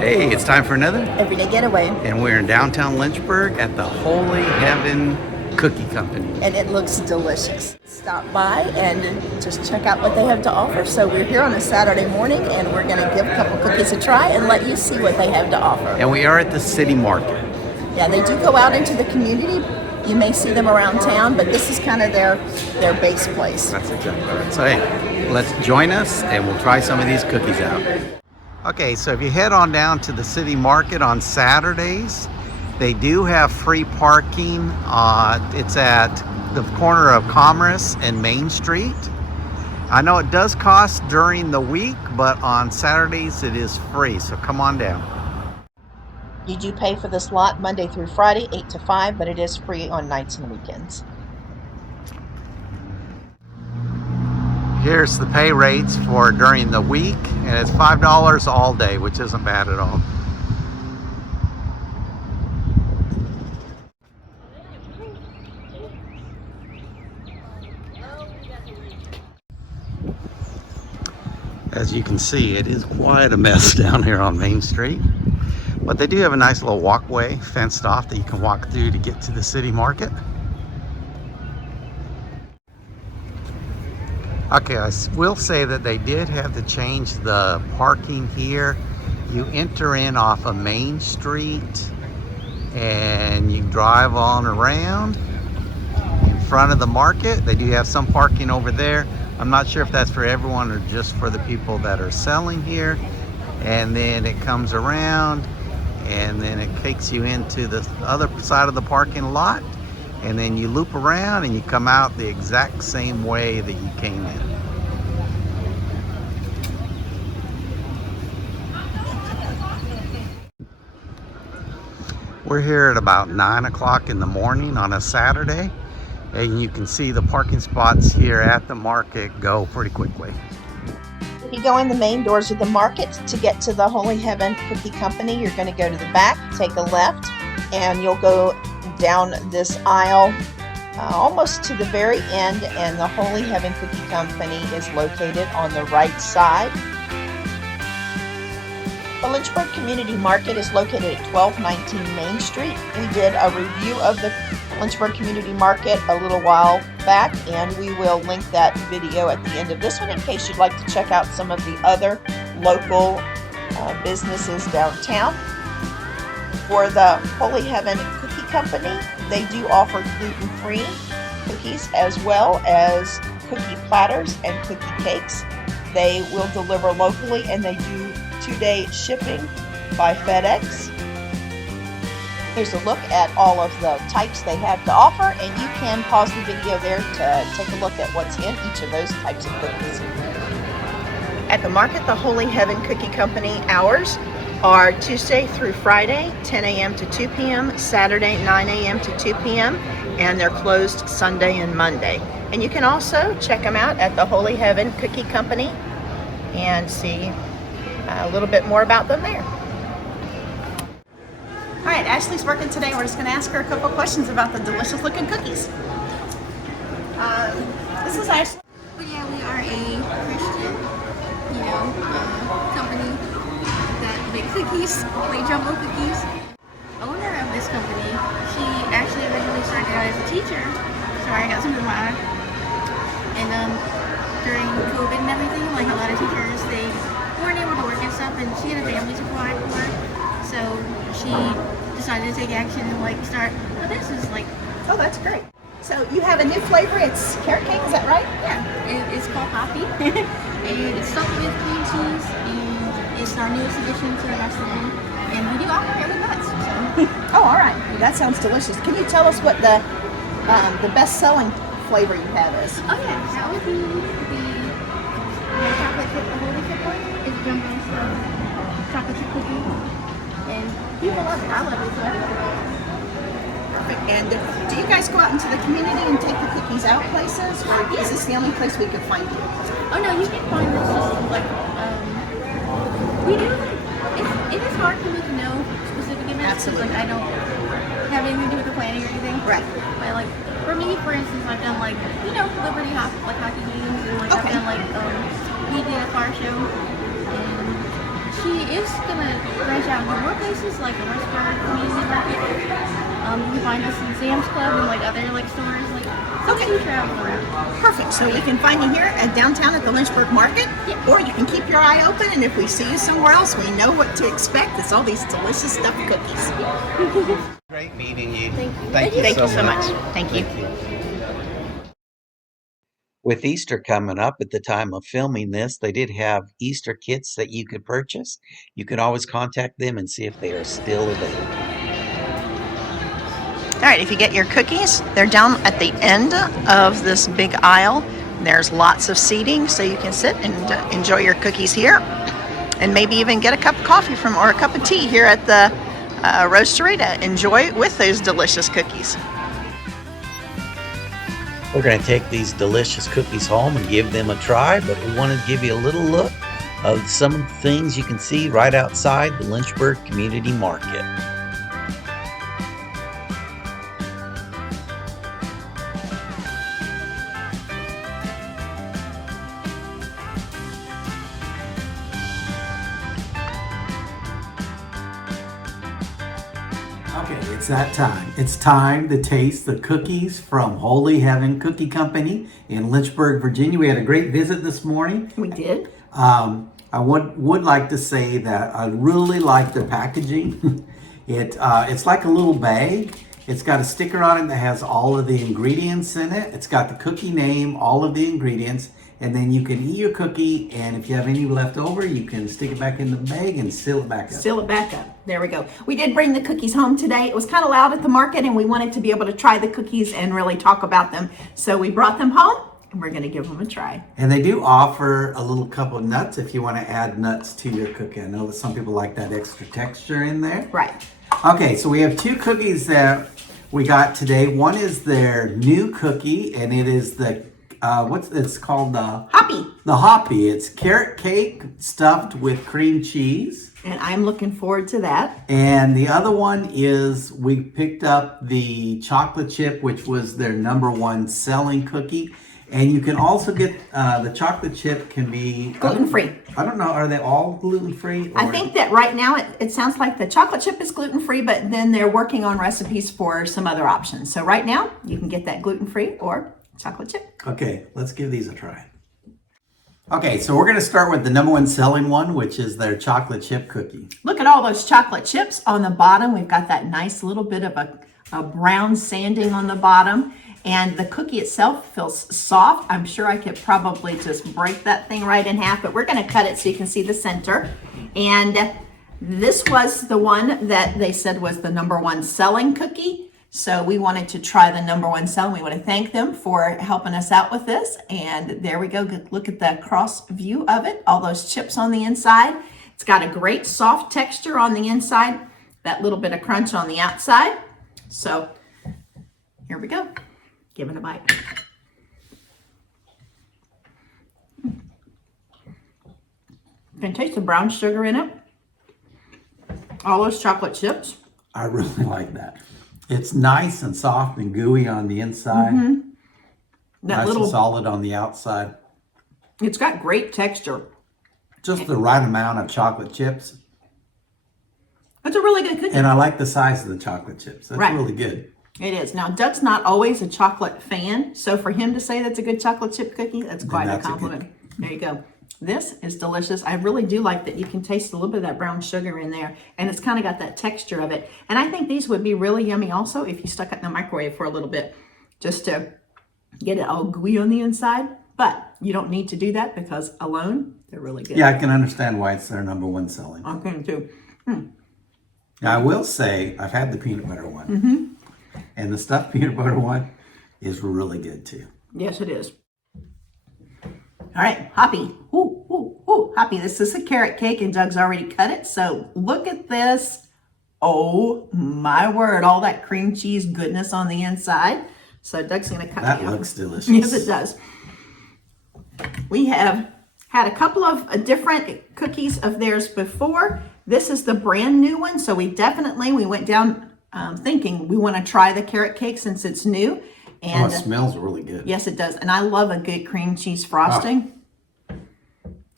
Hey, it's time for another Everyday Getaway. and we're in downtown Lynchburg at the Holy Heaven Cookie Company. And it looks delicious. Stop by and just check out what they have to offer. So we're here on a Saturday morning and we're going to give a couple cookies a try and let you see what they have to offer. And we are at the city market. Yeah, they do go out into the community. You may see them around town, but this is kind of their base place. That's exactly right. So hey, let's join us and we'll try some of these cookies out. Okay, so if you head on down to the city market on Saturdays, they do have free parking. It's at the corner of Commerce and Main Street. I know it does cost during the week, but on Saturdays it is free, so come on down. You do pay for this lot Monday through Friday, 8 to 5, but it is free on nights and weekends. Here's the pay rates for during the week, and it's $5 all day, which isn't bad at all. As you can see, it is quite a mess down here on Main Street, but they do have a nice little walkway fenced off that you can walk through to get to the city market. Okay, I will say that they did have to change the parking here. You enter in off of Main Street and you drive on around in front of the market. They do have some parking over there. I'm not sure if that's for everyone or just for the people that are selling here. And then it comes around and then it takes you into the other side of the parking lot. And then you loop around and you come out the exact same way that you came in. We're here at about 9 o'clock in the morning on a Saturday, and you can see the parking spots here at the market go pretty quickly. If you go in the main doors of the market to get to the Holy Heaven Cookie Company, you're going to go to the back, take a left, and you'll go down this aisle almost to the very end, and the Holy Heaven Cookie Company is located on the right side. The Lynchburg Community Market is located at 1219 Main Street. We did a review of the Lynchburg Community Market a little while back, and we will link that video at the end of this one in case you'd like to check out some of the other local businesses downtown. For the Holy Heaven Cookie Company, they do offer gluten-free cookies as well as cookie platters and cookie cakes. They will deliver locally and they do 2-day shipping by FedEx. There's a look at all of the types they have to offer, and you can pause the video there to take a look at what's in each of those types of cookies. At the market, the Holy Heaven Cookie Company hours are Tuesday through Friday, 10 a.m. to 2 p.m., Saturday, 9 a.m. to 2 p.m., and they're closed Sunday and Monday. And you can also check them out at the Holy Heaven Cookie Company and see a little bit more about them there. All right, Ashley's working today. We're just going to ask her a couple questions about the delicious looking cookies. This is Ashley. Well, yeah, we are a Christian, company that makes cookies, like jumbo cookies. Owner of this company, she actually originally started out as a teacher. Sorry, I got some in my eye. And during COVID and everything, like a lot of teachers, they weren't able to work and stuff, and she had a family to provide for, so she decided to take action and start a business. Oh, that's great. So you have a new flavor. It's carrot cake, is that right? Yeah, it's called Poppy, and it's stuffed with cream cheese, and it's our newest addition to the restaurant, and we do operate with nuts. So. Oh, all right. Well, that sounds delicious. Can you tell us what the best-selling flavor you have is? Oh yeah, that would be the chocolate chip, the holy chip one. It's jumbo chocolate chip cookie, and people love it. I love it. So Perfect. And do you guys go out into the community and take the cookies out places, or is this the only place we could find you? Oh no, you can find this we do. It is hard for me to know specific events because I don't have anything to do with the planning or anything. Right. But for me, for instance, I've done Liberty hockey games, and I've done we did a car show, and she is gonna branch out to more places like the Lynchburg Community Market. You can find us in Sam's Club and like other like stores. Like so Okay. we travel around. Perfect. So you can find you here at downtown at the Lynchburg Market, Yeah. or you can keep your eye open, and if we see you somewhere else, we know what to expect. It's all these delicious stuffed cookies. Great meeting you. Thank you. Thank you Thank so you so much. much. Thank you. With Easter coming up at the time of filming this, they did have Easter kits that you could purchase. You can always contact them and see if they are still available. All right, if you get your cookies, they're down at the end of this big aisle. There's lots of seating, so you can sit and enjoy your cookies here, and maybe even get a cup of coffee or a cup of tea here at the roastery to enjoy with those delicious cookies. We're going to take these delicious cookies home and give them a try, but we want to give you a little look of some of the things you can see right outside the Lynchburg Community Market. Okay, it's that time. It's time to taste the cookies from Holy Heaven Cookie Company in Lynchburg, Virginia. We had a great visit this morning. We did. I would like to say that I really like the packaging. It's like a little bag. It's got a sticker on it that has all of the ingredients in it. It's got the cookie name, all of the ingredients, and then you can eat your cookie, and if you have any left over, you can stick it back in the bag and seal it back up. Seal it back up. There we go. We did bring the cookies home today. It was kind of loud at the market, and we wanted to be able to try the cookies and really talk about them. So we brought them home, and we're going to give them a try. And they do offer a little cup of nuts if you want to add nuts to your cookie. I know that some people like that extra texture in there. Right. Okay, so we have two cookies that we got today. One is their new cookie, and it is the it's called the Hoppy. The Hoppy. It's carrot cake stuffed with cream cheese. And I'm looking forward to that. And the other one is we picked up the chocolate chip, which was their #1 selling cookie. And you can also get the chocolate chip can be Gluten-free. I don't know, are they all gluten-free? I think that right now it sounds like the chocolate chip is gluten-free, but then they're working on recipes for some other options. So right now you can get that gluten-free or chocolate chip. Okay, let's give these a try. Okay, so we're going to start with the #1 selling one, which is their chocolate chip cookie. Look at all those chocolate chips on the bottom. We've got that nice little bit of a brown sanding on the bottom. And the cookie itself feels soft. I'm sure I could probably just break that thing right in half, but we're going to cut it so you can see the center. And this was the one that they said was the #1 selling cookie. So we wanted to try the #1 selling. We want to thank them for helping us out with this. And there we go. Look at the cross view of it. All those chips on the inside. It's got a great soft texture on the inside. That little bit of crunch on the outside. So here we go. Give it a bite. You can taste the brown sugar in it. All those chocolate chips. I really like that. It's nice and soft and gooey on the inside. That Nice little, and solid on the outside. it's got great texture. Just the right amount of chocolate chips. It's a really good cookie. And I like the size of the chocolate chips. That's Right. really good. It is. Now, Doug's not always a chocolate fan, so for him to say that's a good chocolate chip cookie, that's quite that's a a good- compliment. There you go. This is delicious. I really do like that you can taste a little bit of that brown sugar in there, and it's kind of got that texture of it. And I think these would be really yummy also if you stuck it in the microwave for a little bit, just to get it all gooey on the inside. But you don't need to do that because alone, they're really good. Yeah, I can understand why it's their #1 selling. I'm going to. Now, I will say I've had the peanut butter one. And the stuffed peanut butter one is really good too. Yes, it is. All right, Hoppy. Ooh, ooh, ooh, Hoppy. This is a carrot cake, and Doug's already cut it. So look at this. Oh my word! All that cream cheese goodness on the inside. So Doug's going to cut That me up. looks delicious. Yes, it does. We have had a couple of different cookies of theirs before. This is the brand new one. So we went down thinking we want to try the carrot cake since it's new. Oh, And it smells really good. yes, it does. And I love a good cream cheese frosting.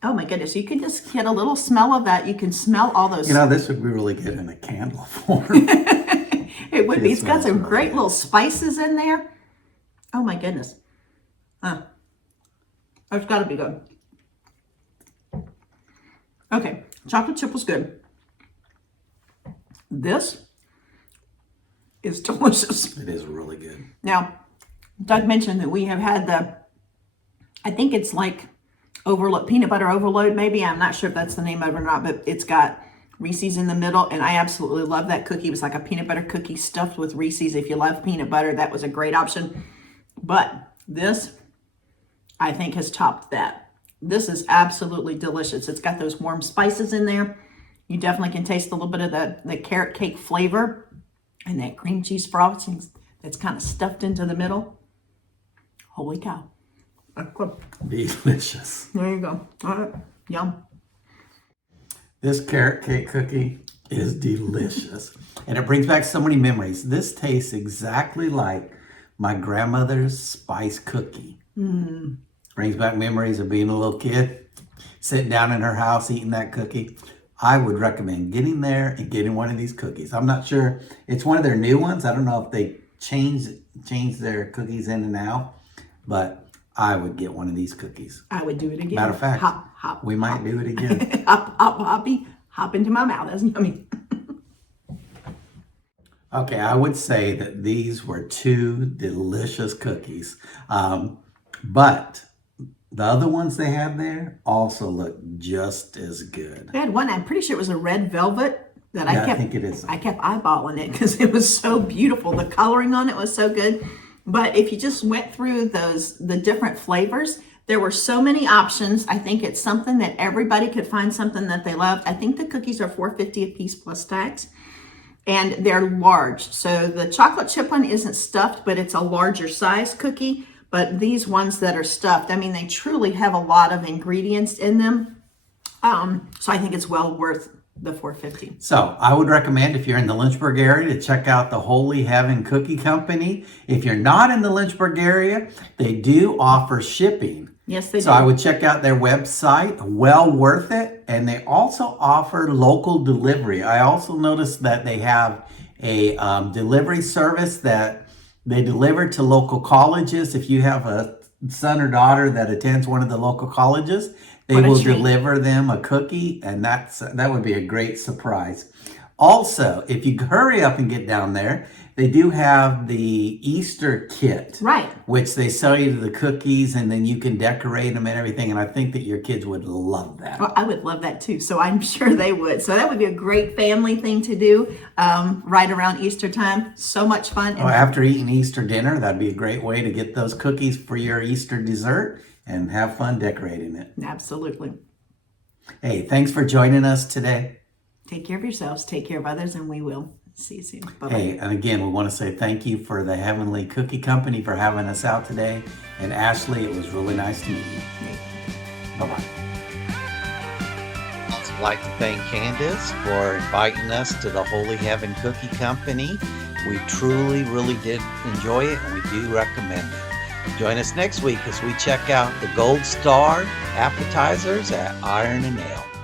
Oh my goodness, you can just get a little smell of that. You can smell all those. You know, this would be really good in a candle form. It would be. It's got smells some really great good. little spices in there. Oh my goodness. It's got to be good. Okay, chocolate chip was good. This is delicious. It is really good. Now, Doug mentioned that we have had I think it's like overload, peanut butter overload maybe. I'm not sure if that's the name of it or not, but it's got Reese's in the middle, and I absolutely love that cookie. It was like a peanut butter cookie stuffed with Reese's. If you love peanut butter, that was a great option. But this, I think, has topped that. This is absolutely delicious. It's got those warm spices in there. You definitely can taste a little bit of the carrot cake flavor and that cream cheese frosting that's kind of stuffed into the middle. Holy cow. Delicious. There you go. All right. Yum. This carrot cake cookie is delicious. And it brings back so many memories. This tastes exactly like my grandmother's spice cookie. Brings back memories of being a little kid, sitting down in her house eating that cookie. I would recommend getting there and getting one of these cookies. I'm not sure. It's one of their new ones. I don't know if they change their cookies in and out, but I would get one of these cookies. I would do it again. Matter of fact, hop, we might do it again. hop into my mouth. That's yummy. Okay, I would say that these were two delicious cookies. But the other ones they had there also look just as good. They had one, I'm pretty sure it was a red velvet that I think it is. I kept eyeballing it because it was so beautiful. The coloring on it was so good. But if you just went through the different flavors, there were so many options. I think it's something that everybody could find something that they loved. I think the cookies are $4.50 a piece plus tax. And they're large. So the chocolate chip one isn't stuffed, but it's a larger size cookie. But these ones that are stuffed, I mean, they truly have a lot of ingredients in them. So I think it's well worth the $4.50. So I would recommend, if you're in the Lynchburg area, to check out the Holy Heaven Cookie Company. If you're not in the Lynchburg area, they do offer shipping. Yes, they do. So I would check out their website, well worth it. And they also offer local delivery. I also noticed that they have a delivery service that they deliver to local colleges. If you have a son or daughter that attends one of the local colleges, they will deliver them a cookie, and that would be a great surprise. Also, if you hurry up and get down there, they do have the Easter kit. Right. Which they sell you the cookies, and then you can decorate them and everything. And I think that your kids would love that. Well, I would love that too. So I'm sure they would. So that would be a great family thing to do right around Easter time. So much fun. Well, after eating Easter dinner, that'd be a great way to get those cookies for your Easter dessert and have fun decorating it. Absolutely. Hey, thanks for joining us today. Take care of yourselves. Take care of others, and we will see you soon. Bye-bye. Hey, and again, we want to say thank you for the Heavenly Cookie Company for having us out today. And Ashley, it was really nice to meet you. Bye-bye. I'd also like to thank Candace for inviting us to the Holy Heaven Cookie Company. We truly, really did enjoy it, and we do recommend it. Join us next week as we check out the Gold Star appetizers at Iron and Ale.